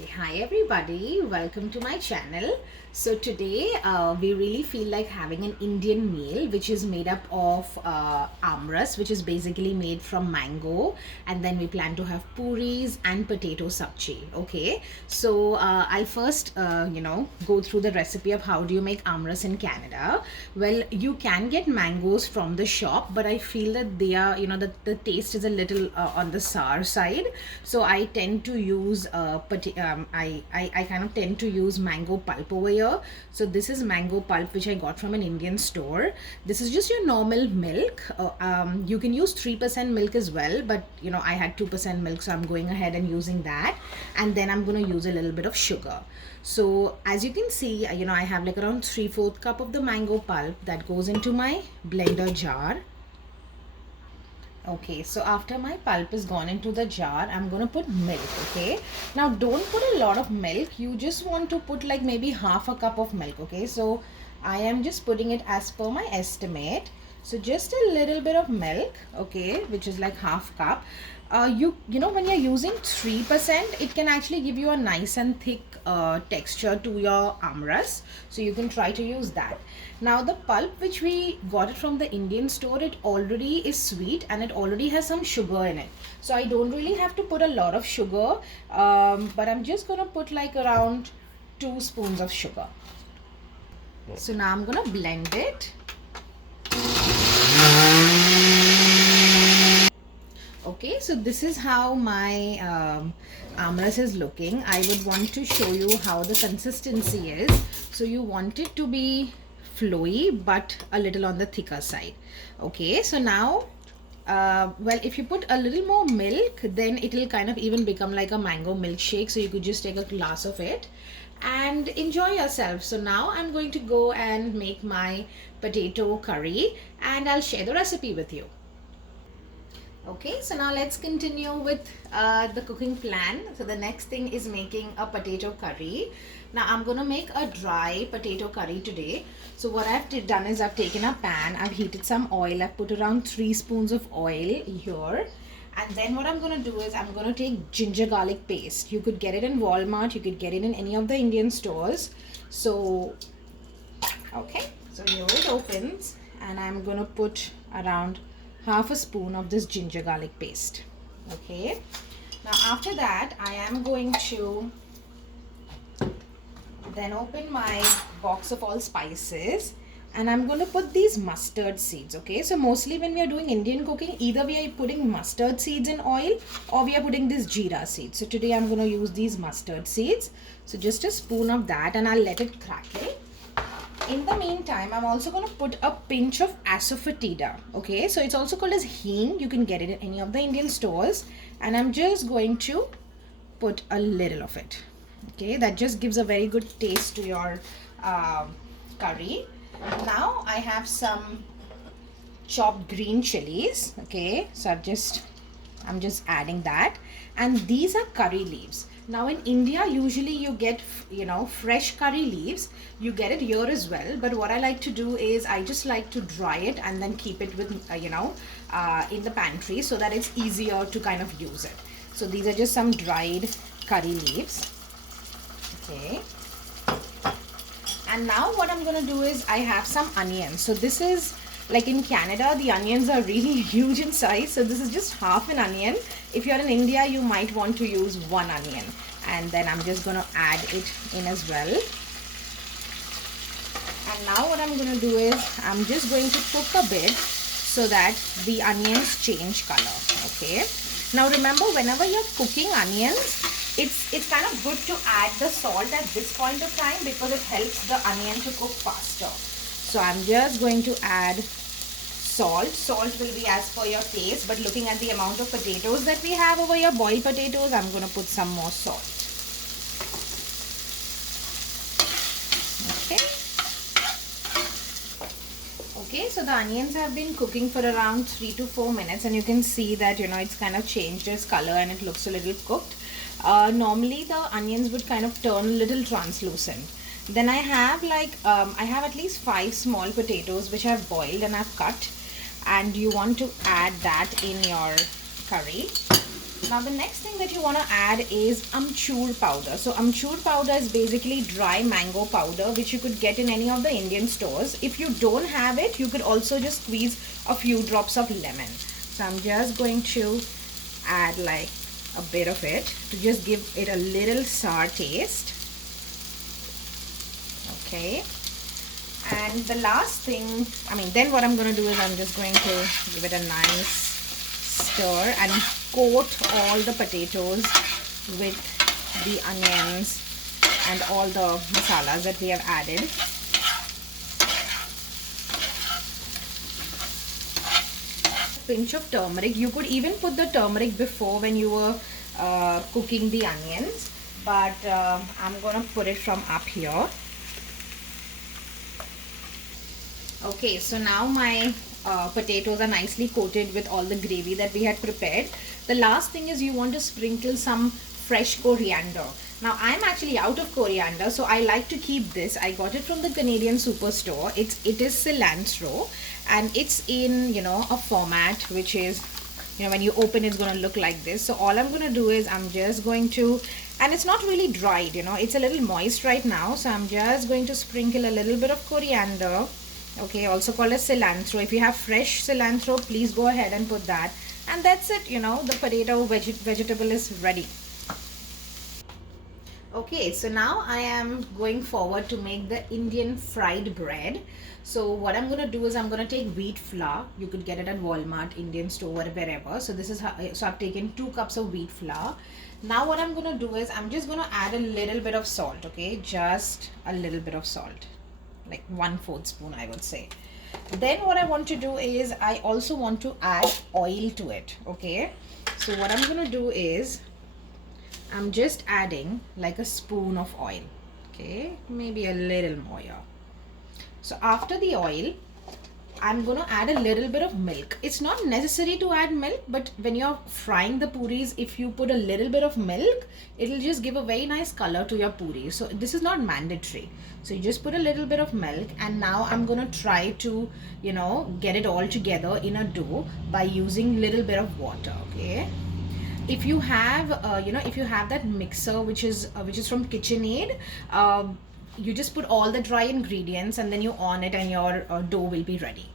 Okay, hi everybody, welcome to my channel. So today we really feel like having an Indian meal which is made up of amras, which is basically made from mango, and then we plan to have puris and potato sabji. Okay, so I'll first go through the recipe of how do you make amras in Canada. Well, you can get mangoes from the shop, but I feel that they are, the taste is a little on the sour side. So I tend to use I kind of tend to use mango pulp over here. So this is mango pulp which I got from an Indian store. This is just your normal milk. You can use 3% milk as well, but I had 2% milk, so I'm going ahead and using that. And then I'm going to use a little bit of sugar. So as you can see, I have like around 3/4 cup of the mango pulp that goes into my blender jar. Okay, so after my pulp is gone into the jar, I'm going to put milk, okay? Now, don't put a lot of milk. You just want to put like maybe half a cup of milk, okay? So, I am just putting it as per my estimate. So, just a little bit of milk, okay, which is like half cup. When you're using 3%, it can actually give you a nice and thick texture to your amras. So, you can try to use that. Now the pulp which we got it from the Indian store, it already is sweet and it already has some sugar in it. So I don't really have to put a lot of sugar, but I'm just gonna put like around 2 spoons of sugar. So now I'm gonna blend it. Okay, so this is how my amras is looking. I would want to show you how the consistency is. So you want it to be flowy but a little on the thicker side. Okay, so now well, if you put a little more milk, then it will kind of even become like a mango milkshake. So you could just take a glass of it and enjoy yourself. So now I'm going to go and make my potato curry and I'll share the recipe with you. Okay, so now let's continue with the cooking plan. So the next thing is making a potato curry. Now I'm going to make a dry potato curry today. So what I've done is I've taken a pan, I've heated some oil, I've put around 3 spoons of oil here. And then what I'm going to do is I'm going to take ginger garlic paste. You could get it in Walmart, you could get it in any of the Indian stores. So, okay, so here it opens and I'm going to put around half a spoon of this ginger garlic paste. Okay, now after that I am going to then open my box of all spices and I'm going to put these mustard seeds. Okay, so mostly when we are doing Indian cooking, either we are putting mustard seeds in oil or we are putting this jeera seeds. So today I'm going to use these mustard seeds. So just a spoon of that and I'll let it crackle. In the meantime, I'm also going to put a pinch of asafoetida. Okay, so it's also called as hing. You can get it in any of the Indian stores. And I'm just going to put a little of it. Okay, that just gives a very good taste to your curry. Now I have some chopped green chilies. Okay, so I'm just adding that. And these are curry leaves. Now in India, usually you get, fresh curry leaves. You get it here as well. But what I like to do is I just like to dry it and then keep it with, in the pantry so that it's easier to kind of use it. So these are just some dried curry leaves. Okay. And now what I'm going to do is I have some onions. So this is like in Canada, the onions are really huge in size. So this is just half an onion. If you're in India, you might want to use 1 onion. And then I'm just going to add it in as well. And now what I'm going to do is I'm just going to cook a bit so that the onions change color. Okay. Now remember, whenever you're cooking onions, it's kind of good to add the salt at this point of time because it helps the onion to cook faster. So I'm just going to add salt. Salt will be as per your taste, but looking at the amount of potatoes that we have over here, boiled potatoes, I'm going to put some more salt. Okay. Okay, so the onions have been cooking for around 3 to 4 minutes and you can see that, it's kind of changed its color and it looks a little cooked. Normally the onions would kind of turn a little translucent. Then I have I have at least 5 small potatoes which I've boiled and I've cut, and you want to add that in your curry. Now the next thing that you want to add is amchur powder. So amchur powder is basically dry mango powder which you could get in any of the Indian stores. If you don't have it, you could also just squeeze a few drops of lemon. So I'm just going to add like a bit of it to just give it a little sour taste. Okay. And the last thing, then what I'm going to do is I'm just going to give it a nice stir and coat all the potatoes with the onions and all the masalas that we have added. Pinch of turmeric. You could even put the turmeric before when you were cooking the onions, but I'm gonna put it from up here. Okay, so now my potatoes are nicely coated with all the gravy that we had prepared. The last thing is you want to sprinkle some fresh coriander. Now I'm actually out of coriander, so I like to keep this. I got it from the Canadian Superstore. It is cilantro, and it's in a format which is when you open it's going to look like this. So all I'm going to do is I'm just going to, and it's not really dried, it's a little moist right now, so I'm just going to sprinkle a little bit of coriander. Okay, also called as cilantro. If you have fresh cilantro, please go ahead and put that. And that's it, the potato vegetable is ready. Okay, so now I am going forward to make the Indian fried bread. So what I'm going to do is I'm going to take wheat flour. You could get it at Walmart, Indian store, wherever. So this is how, so I've taken 2 cups of wheat flour. Now what I'm going to do is I'm just going to add a little bit of salt, okay? Just a little bit of salt. Like 1/4 spoon, I would say. Then what I want to do is I also want to add oil to it. Okay, so what I'm gonna do is I'm just adding like a spoon of oil. Okay, maybe a little more. So after the oil, I'm going to add a little bit of milk. It's not necessary to add milk, but when you're frying the puris, if you put a little bit of milk, it'll just give a very nice color to your puri. So this is not mandatory. So you just put a little bit of milk, and now I'm going to try to, get it all together in a dough by using little bit of water. Okay. If you have, if you have that mixer, which is from KitchenAid, you just put all the dry ingredients and then you on it and your dough will be ready.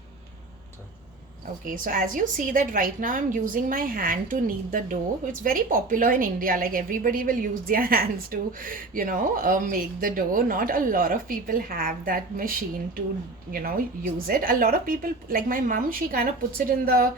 Okay, so as you see that right now I'm using my hand to knead the dough. It's very popular in India, like everybody will use their hands to, make the dough. Not a lot of people have that machine to, use it. A lot of people, like my mom, she kind of puts it in the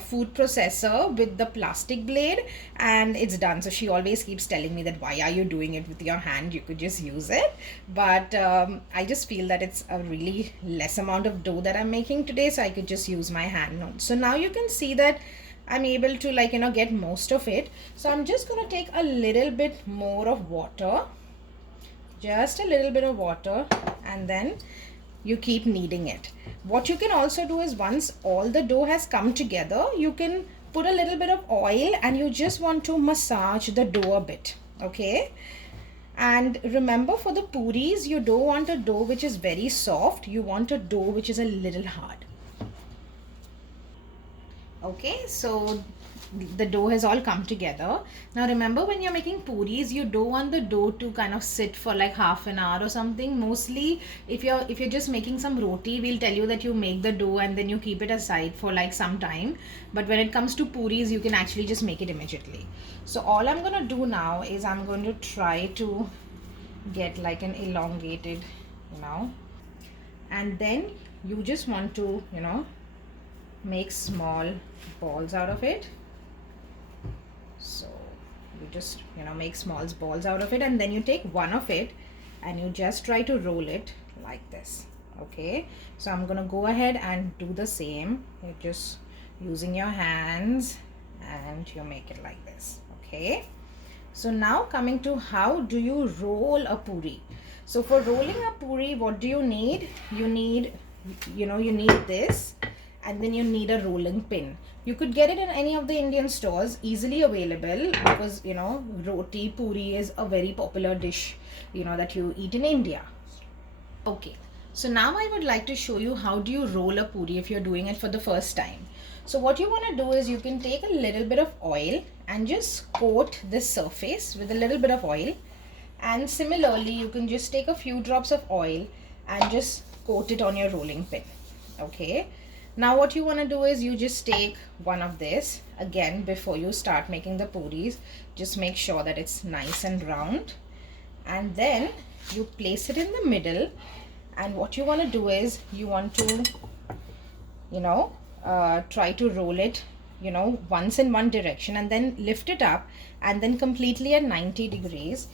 food processor with the plastic blade and it's done. So she always keeps telling me that why are you doing it with your hand, you could just use it. But I just feel that it's a really less amount of dough that I'm making today, so I could just use my hand. So now you can see that I'm able to get most of it. So I'm just going to take a little bit more of water, just a little bit of water, and then you keep kneading it. What you can also do is once all the dough has come together, you can put a little bit of oil and you just want to massage the dough a bit. Okay. And remember, for the puris, you don't want a dough which is very soft. You want a dough which is a little hard. Okay, so the dough has all come together. Now remember, when you're making puris, you don't want the dough to kind of sit for like half an hour or something. Mostly if you're just making some roti, we'll tell you that you make the dough and then you keep it aside for like some time. But when it comes to puris, you can actually just make it immediately. So all I'm going to do now is I'm going to try to get like an elongated, and then you just want to, make small balls out of it. So you just make small balls out of it, and then you take one of it and you just try to roll it like this. Okay, so I'm gonna go ahead and do the same. You're just using your hands and you make it like this. Okay, so now coming to how do you roll a puri. So for rolling a puri, what do you need? You need you need this, and then you need a rolling pin. You could get it in any of the Indian stores, easily available, because roti puri is a very popular dish that you eat in India. Okay, so now I would like to show you how do you roll a puri if you're doing it for the first time. So what you want to do is you can take a little bit of oil and just coat this surface with a little bit of oil. And similarly, you can just take a few drops of oil and just coat it on your rolling pin. Okay. Now what you want to do is you just take one of this. Again, before you start making the puris, just make sure that it's nice and round. And then you place it in the middle. And what you want to do is you want to, try to roll it, once in one direction, and then lift it up, and then completely at 90 degrees,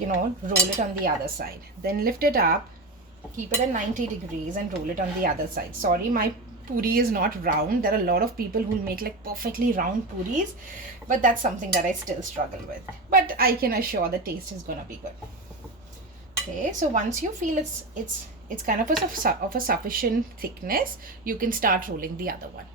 roll it on the other side. Then lift it up, keep it at 90 degrees and roll it on the other side. Sorry, my puri is not round. There are a lot of people who make like perfectly round puris, but that's something that I still struggle with. But I can assure the taste is gonna be good. Okay, so once you feel it's kind of a sufficient thickness, you can start rolling the other one.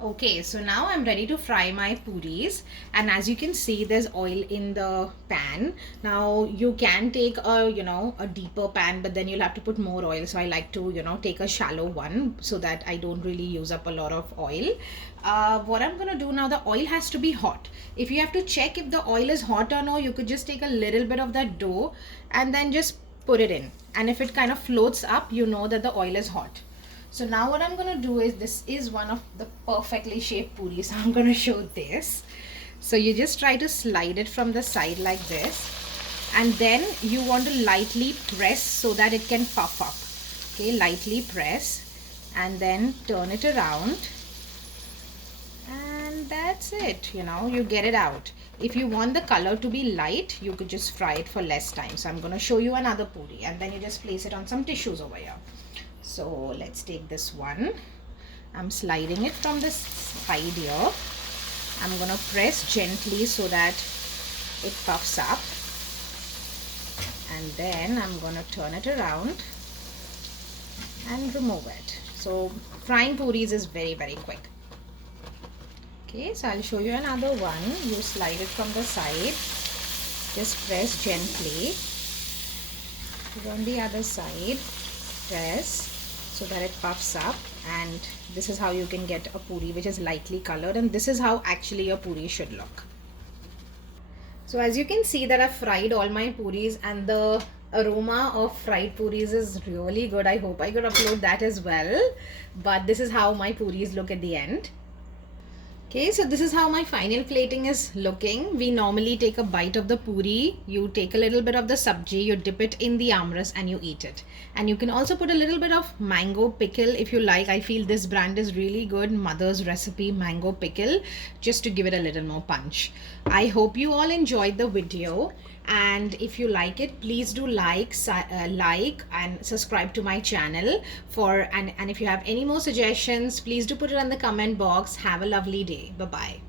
Okay, so now I'm ready to fry my puris, and as you can see there's oil in the pan. Now you can take a deeper pan, but then you'll have to put more oil, so I like to take a shallow one so that I don't really use up a lot of oil. What I'm gonna do now, the oil has to be hot. If you have to check if the oil is hot or no, you could just take a little bit of that dough and then just put it in, and if it kind of floats up, you know that the oil is hot. So now what I'm going to do is, this is one of the perfectly shaped puris. So I'm going to show this. So you just try to slide it from the side like this. And then you want to lightly press so that it can puff up. Okay, lightly press. And then turn it around. And that's it. You get it out. If you want the color to be light, you could just fry it for less time. So I'm going to show you another puri. And then you just place it on some tissues over here. So let's take this one. I'm sliding it from the side here. I'm gonna press gently so that it puffs up, and then I'm gonna turn it around and remove it. So frying puris is very, very quick. Okay, so I'll show you another one. You slide it from the side, just press gently. Put on the other side, press so that it puffs up, and this is how you can get a puri which is lightly colored, and this is how actually a puri should look. So as you can see that I've fried all my puris, and the aroma of fried puris is really good. I hope I could upload that as well, but this is how my puris look at the end. Okay, so this is how my final plating is looking. We normally take a bite of the puri, you take a little bit of the sabji, you dip it in the amras and you eat it. And you can also put a little bit of mango pickle if you like. I feel this brand is really good, Mother's Recipe mango pickle, just to give it a little more punch. I hope you all enjoyed the video. And if you like it, please do like and subscribe to my channel. And if you have any more suggestions, please do put it in the comment box. Have a lovely day. Bye bye.